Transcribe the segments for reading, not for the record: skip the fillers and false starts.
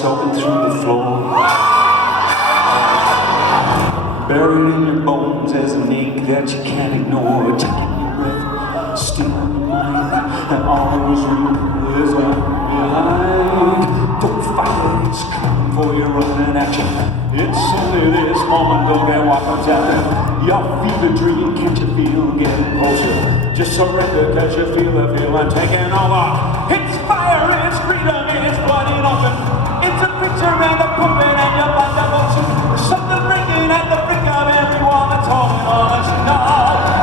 soaking through the floor. Buried in your bones as an ache that you can't ignore. Taking your breath, still on your mind, and all that was real is left behind. Don't fight it, it's coming for you, running at you. It's only this moment, don't get what comes after. Your fever dream, can't you feel getting closer? Just surrender, cause you feel the feeling taking over. It's fire, it's freedom, it's blood in ocean. It's a picture and a puppet and your blood devotion. There's something ringing at the brink of everyone that's holding on that you know.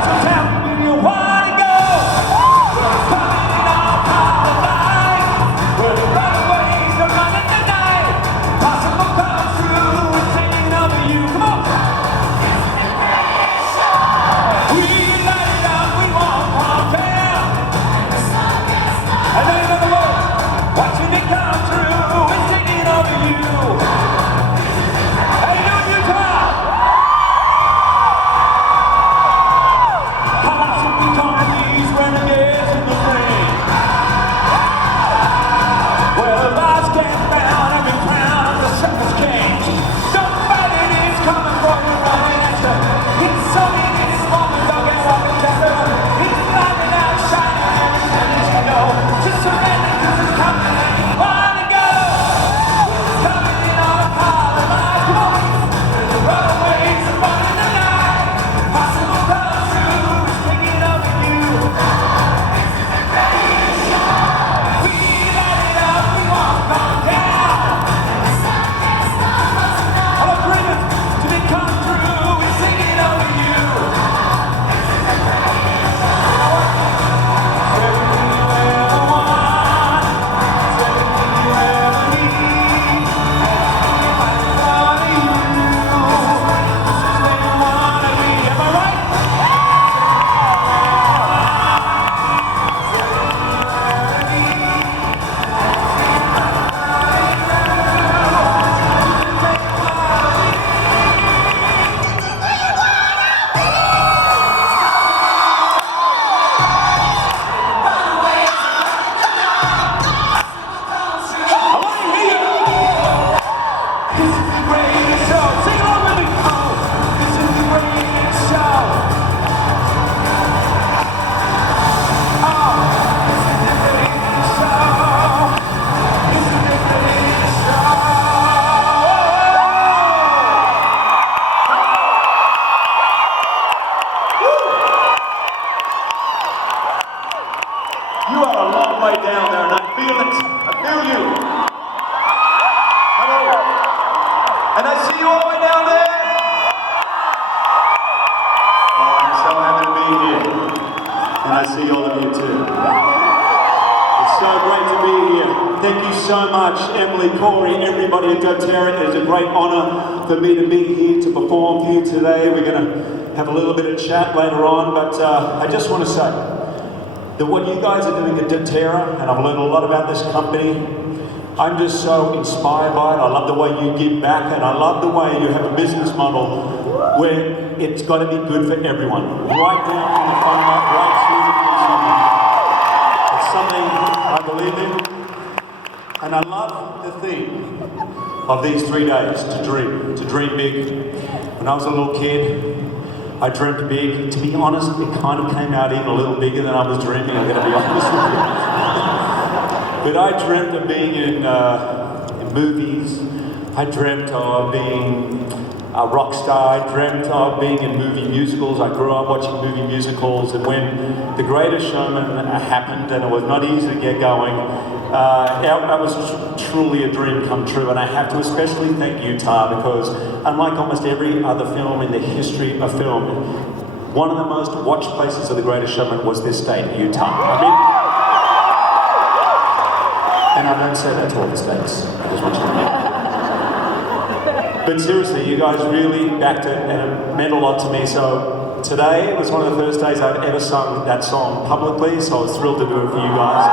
So tell me, do you wanna go? We're coming in our power tonight. Where the runaways are running tonight. Possible come true, we're singing over you. Come on. We light it up, we won't calm down. And then another word, watching it come true, we're singing over you. How you doing, Utah? How about some guitar these renegades in the rain? Well, the lights get round and the crown of the circus cage. Don't fight it, it's coming for you, running after. It's only this moment, don't get walking after. It's lighting out, shining everything that you know. Just surrender, cause it's coming and you wanna go. It's coming in on a call of my voice. The runaways are running tonight. Possible come true, it's taking over you. We light it up, we won't calm down. All our dreams to be come true, we're singing over you. Everything you ever want, everything you ever need. Everything you wanna you. This is where you wanna be. Am I right? I want to hear you. This is the greatest show. Sing along with me. Oh, this is the greatest show. Oh, this is the greatest show. This is the greatest show. You are a long way down there, and I feel it. I feel you. Hello. And I see you all the way down there. Oh, I'm so happy to be here. And I see all of you too. It's so great to be here. Thank you so much, Emily, Corey, everybody at dōTERRA. It is a great honor for me to be here to perform for you today. We're going to have a little bit of chat later on, but I just want to say that what you guys are doing at dōTERRA, and I've learned a lot about this company, I'm just so inspired by it. I love the way you give back, and I love the way you have a business model where it's got to be good for everyone. Right down from the farmer, right through the consumer. It's something I believe in, and I love the theme of these 3 days, to dream big. When I was a little kid, I dreamt big. To be honest, it kind of came out even a little bigger than I was dreaming, I'm going to be honest with you. But I dreamt of being in movies. I dreamt of being a rock star. I dreamt of being in movie musicals. I grew up watching movie musicals, and when The Greatest Showman happened, and it was not easy to get going, that was truly a dream come true. And I have to especially thank Utah, because unlike almost every other film in the history of film, one of the most watched places of The Greatest Showman was this state of Utah. And I don't say that to all the states. I just want you to know. But seriously, you guys really backed it, and it meant a lot to me. So today was one of the first days I've ever sung that song publicly, so I was thrilled to do it for you guys.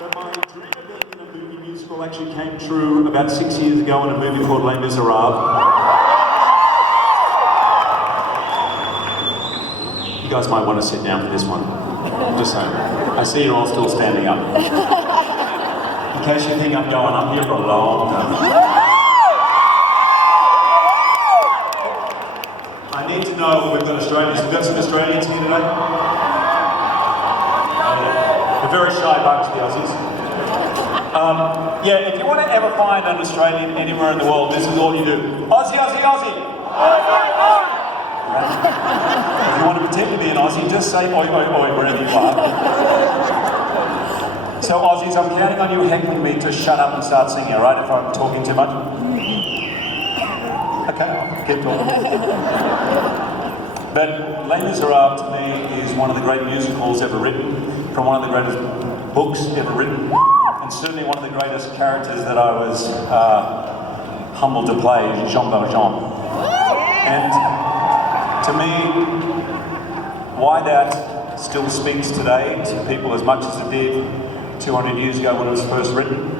But my dream of being in a movie musical actually came true about 6 years ago in a movie called Les Miserables. You guys might want to sit down for this one. Just saying. I see you're all still standing up. case you think I'm going up here for a long time. I need to know if we've got Australians. We've got some Australians here today. They're very shy bunch, the Aussies. Yeah, if you want to ever find an Australian anywhere in the world, this is all you do. Aussie, Aussie, Aussie! If you want to pretend to be an Aussie, just say oi, oi, oi, wherever you are. So Aussies, I'm counting on you heckling me to shut up and start singing, alright, if I'm talking too much? Okay, keep talking. But Les Miserables to me is one of the great musicals ever written, from one of the greatest books ever written, and certainly one of the greatest characters that I was humbled to play, Jean Valjean. And to me, why that still speaks today to people as much as it did 200 years ago when it was first written.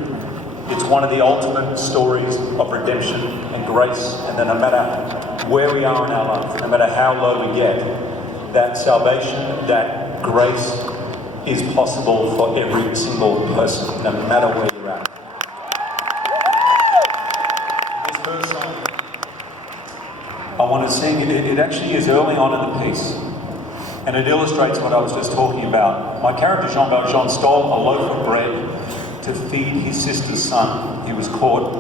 It's one of the ultimate stories of redemption and grace, and that no matter where we are in our life, no matter how low we get, that salvation, that grace is possible for every single person, no matter where you're at. This first song I want to sing, it actually is early on in the piece, and it illustrates what I was just talking about. My character Jean Valjean stole a loaf of bread to feed his sister's son. He was caught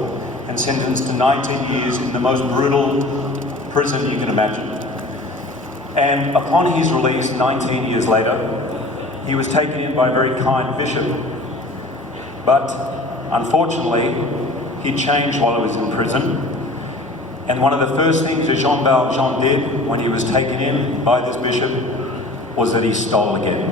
and sentenced to 19 years in the most brutal prison you can imagine. And upon his release, 19 years later, he was taken in by a very kind bishop. But unfortunately, he changed while he was in prison. And one of the first things that Jean Valjean did when he was taken in by this bishop was that he stole again.